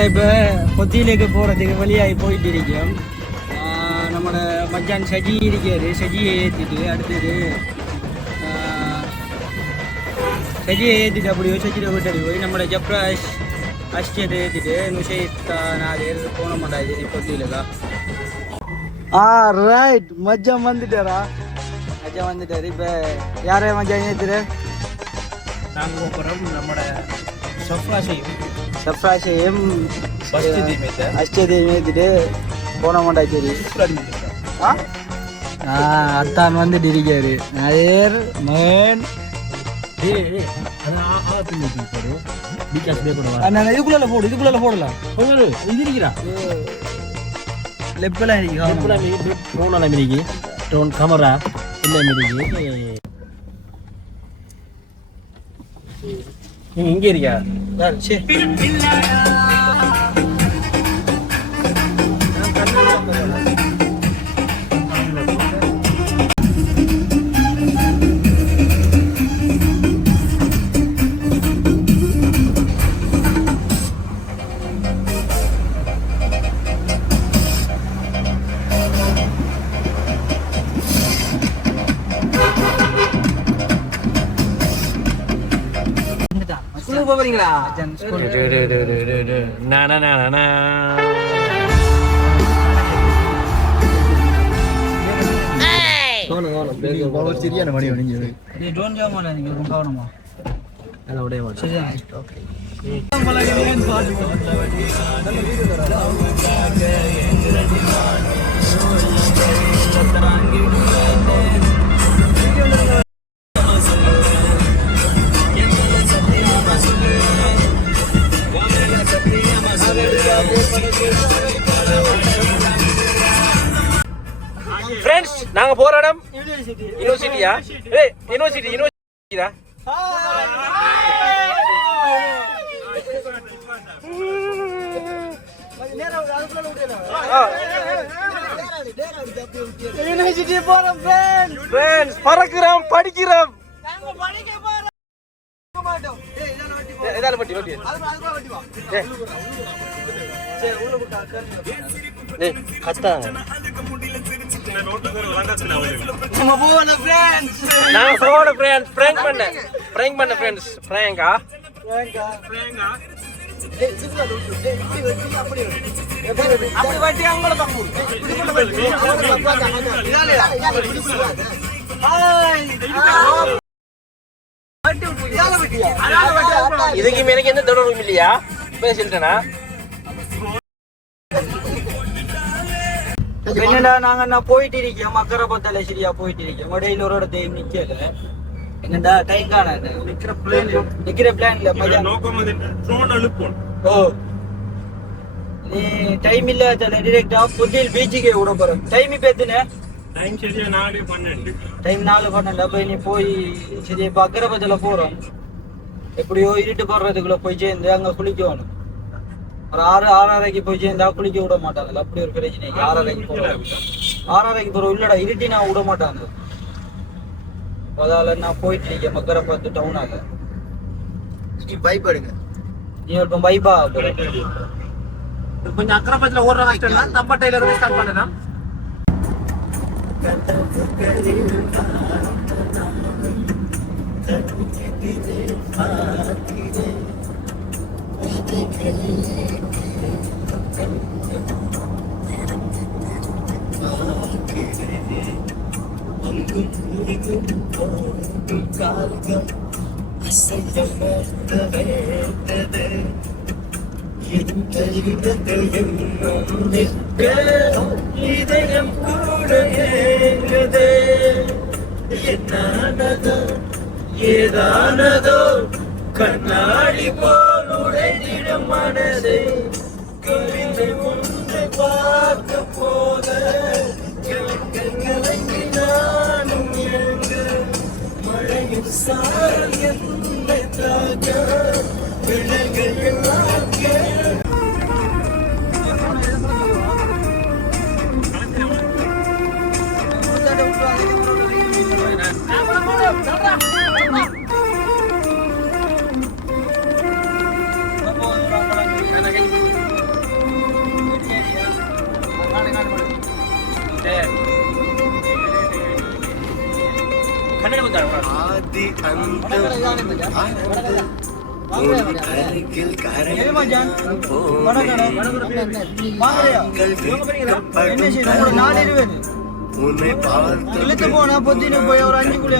நாங்கள் இப்போ கொத்தியிலேக்கு போகிறதுக்கு வழியாகி போயிட்டு இருக்கோம். நம்மளோட மச்சான் சஜி இருக்காரு, சஜியை ஏற்றிட்டு அடுத்தது சஜியை ஏற்றிட்டு அப்படியோ சஜியை விட்டு போய் நம்மளோட ஜப்ராஷ் அஷ்டத்தை ஏற்றிட்டு நுஷைத்தா 4 பேர் போன மாட்டாது கொத்தியிலக்கா. ரைட், மச்சான் வந்துட்டாரா? மச்சான் வந்துட்டாரு. இப்போ யாரே மச்சான் ஏற்றுரு? நாங்கள் போகிறோம் நம்மளோட சஃப்ராஷையும் அஷ்டத்தையும் ஏற்றிட்டு போன மாட்டாச்சு. அத்தான் வந்துட்டு இருக்காரு. நயர் மேன் இதுக்குள்ள போடு, இதுக்குள்ள போடலாம். இது இருக்கிறா லெப்பெல்லாம் இருக்கு, ட்ரோன் மினிக்கு ட்ரோன் கேமரா இல்லை மினிக்கு. நீங்க இங்கே இருக்கியா? போறீங்களா? சரியான மணி கவனமா ஃப்ரெண்ட்ஸ், நாங்க போற இடம் யூனிவர்சிட்டியா? யூனிவர்சிட்டிடா. யூனிவர்சிட்டி போறோம் ஃப்ரெண்ட்ஸ், பறக்குறோம், படிக்கிறோம். இதால வட்டி வட்டி கத்தாங்க. நம்ம போன ஃப்ரெண்ட்ஸ், நான் போன ஃப்ரெண்ட்ஸ் பிராங்க் பண்ண ஃப்ரெண்ட்ஸ் பிராங்கா அப்படி வட்டி அவங்கள பாக்கு. இதுக்கு எனக்கு எந்த தொடர்பும் இல்லையா? பேசிட்டேனா? என்னடா நாங்க போயிட்டு இருக்கோம், மக்கரை பத்தல சரியா போயிட்டு இருக்கோம். இடையில ஒரு இடத்தை நிக்கல. என்னடா டைம் காணாது. நிக்கிற பிளான்ல ஓ நீ டைம் இல்ல டைரக்டா புதில் பீச்சுக்கே விட போறோம். டைம் இப்ப எத்தனை? டைம் சரியா 4:12. டைம் 4:12. அப்ப நீ போய் சரி இப்ப அக்கரபத்துல போறோம். எப்படியோ இருட்டு போடுறதுக்குள்ள போய் சேர்ந்து அங்க குளிக்கணும். ஒரு 6:30 போய் சேர்ந்தா குளிக்க விட மாட்டாங்கல்ல. அப்படி ஒரு பிரச்சனை. 6:30 போறோம். 6:30 போறோம் இல்லடா, இருட்டி நான் விட மாட்டாங்க. அதால நான் போயிட்டு இருக்கேன் மக்கரப்பத்து டவுனாக. நீ பைப் எடுங்க. நீ இப்போ பைப்பா கொஞ்சம் அக்கரப்பத்துல ஓடுற கஷ்டம்னா தப்பட்டையில இருந்து ஸ்டார்ட் பண்ணனா. இதயம் கூட ஏதானதோ கண்ணாடி போல் உடைந்திடும் மனதை கவிதை ஒன்று பார்க்க போத கலங்கி நானும் எழுந்து மழையில் சாரல் என்னை தாக்க விலகையில் இழுத்து போனா பொத்தின்னு போய் ஒரு 5 குழி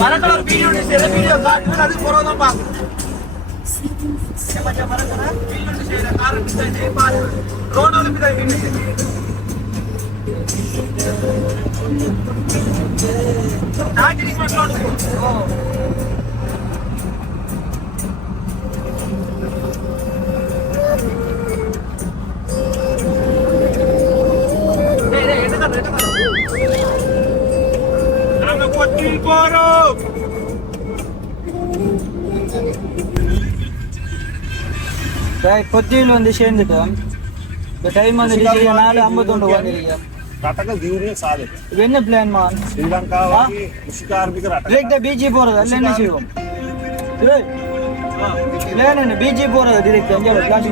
மரக்கல ஒரு வீடியோ செய்யற வீடியோ காட்டு அது போறோம் பாக்க மரக்கல வீடியோ செய்யற காரணத்தை பாரு ரோடோல போய் வீடியோ நாகிரி மட்லோடு பொத்தியில் வந்து சேர்ந்துட்டோம். இந்த டைம் வந்து 4:51 வந்துருக்கேன். இது என்ன பிளான் மான்? டிரெக்டா பீச் போறது அல்ல என்ன செய்வோம்? பிளான் என்ன பீச் போறது டிரெக்ட் அங்க பிளான்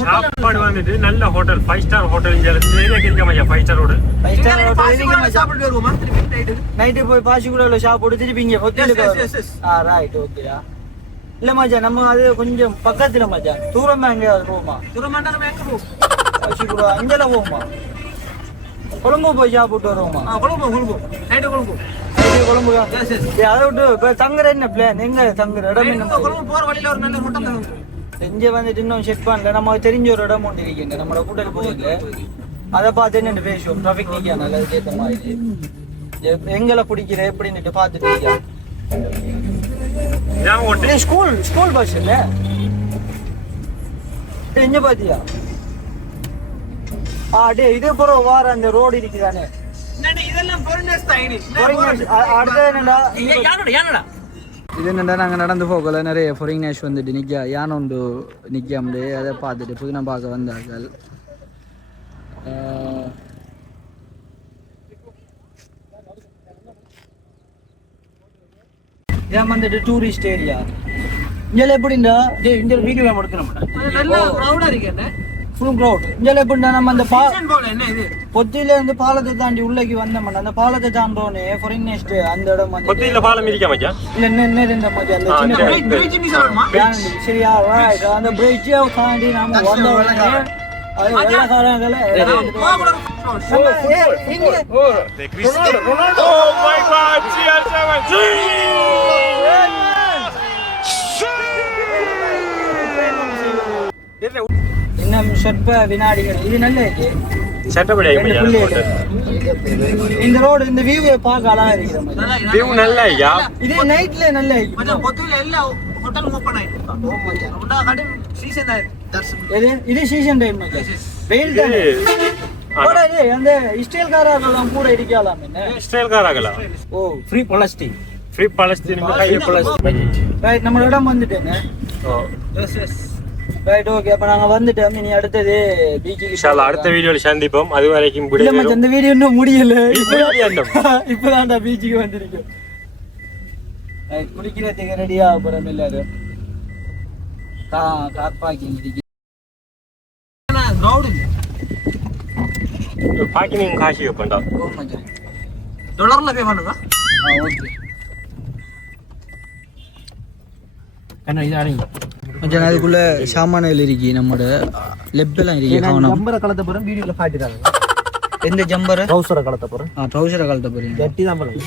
சாப்பாடு வந்துட்டு நல்ல ஹோட்டல் 5 ஸ்டார் ஹோட்டல் இங்க ஏரியா 5 ஸ்டார் ஹோட்டல் சாப்பிட்டு வருவோமா நைட்டு போய் பாசிக்குள்ள சாப்பிட்டு திருப்பி இங்க ஹோட்டலுக்கு ரைட் ஓகேயா இல்ல மச்சான் நம்ம அது கொஞ்சம் பக்கத்துல மச்சான் தூரமா எங்கேயாவது போமா தூரமா நம்ம எங்க போவோம் பாசிக்குள்ள அங்கல போவோமா கொழும்பு போய் சாப்பிட்டு வருவோமா கொழும்பு நைட்டு கொழும்பு அதை விட்டு இப்ப தங்குற என்ன பிளான் எங்க தங்குற இடம் என்ன கொழும்பு போற வழியில ஒரு நல்ல ஹோட்டல் இங்க வந்துட்டு இன்னும் செக் பண்ணல நம்ம தெரிஞ்ச ஒரு இடம் ஒன்று இருக்கீங்க நம்மளோட கூட்டல் போயில அதை பார்த்து என்ன பேசுவோம் டிராபிக் நீக்கா நல்லது கேட்ட மாதிரி எங்களை பிடிக்கிற எப்படின்னுட்டு பார்த்துட்டு ஸ்கூல் பஸ் இல்ல எங்க பாத்தியா டே இதே போற வார அந்த ரோடு இருக்குதானே இது என்னடா நாங்கள் நடந்து போகல நிறைய ஃபாரினர்ஸ் வந்துட்டு நிற்கா யானை உண்டு நிற்காமலே அதை பார்த்துட்டு புதினா பார்க்க வந்தார்கள் இதான் வந்துட்டு டூரிஸ்ட் ஏரியா இங்கே எப்படிண்டா இந்த வீடியோ எடுக்கணும் ஃபுல் க்ரௌட் இங்கே எப்படின்னா நம்ம அந்த பொத்தியில இருந்து பாலத்தை தாண்டி உள்ளக்கு வந்தோம்னா அந்த பாலத்தை தாண்டோனே ஃபாரினர்ஸ் அந்த இடம் வந்து பொத்தியில பாலம் இருக்கா மச்சான் இல்ல என்ன இந்த மாதிரி அந்த சின்ன சரியா அந்த பிரிட்ஜ் தாண்டி நாம வந்தோடனே அது வெள்ளக்காரங்கள இன்னும் சொற்ப வினாடிகள் இது நல்ல இந்த ரோடு இந்த வியூ பார்க்க அழகா இருக்கு வியூ நல்ல ஐயா இது நைட்ல நல்ல இது சீசன் டைம் வெயில் டைம் அந்த இஸ்ரேல் காரர்கள் கூட இருக்கலாம் என்ன இஸ்ரேல் காரங்களா ஓ ஃப்ரீ பாலஸ்தீன் ரைட் நம்ம இடம் வந்துட்டேங்க ரைட் ஓகே அப்ப நாங்க வந்துட்டோம் இனி அடுத்தது பீச்சுக்கு இன்ஷாஅல்லாஹ் அடுத்த வீடியோல சந்திப்போம் அது வரைக்கும் இல்ல மச்சான் இந்த வீடியோ இன்னும் முடியல இப்பதான் பீச்சுக்கு வந்திருக்கோம் ரைட் குளிக்கிறதுக்கு ரெடியா போறோம் எல்லாரும் கார் பார்க்கிங் இருக்கு கிரவுட் பார்க்கிங் காசு பண்ணா ஓ மச்சான் டாலர்ல பே பண்ணுங்க ஓகே என்ன இது ஆரம்பி மச்சான் அதுக்குள்ள சாமான்கள் இருக்கு நம்மோட லெப்பெல்லாம் இருக்கு காணோம் ஜம்பரை கலத்த போறேன் வீடியோல காட்டிட்டாங்க எந்த ஜம்பரை ட்ரவுசரை கலத்த போறேன் ட்ரவுசரை கலத்த போறீங்க கட்டி தான் போறேன்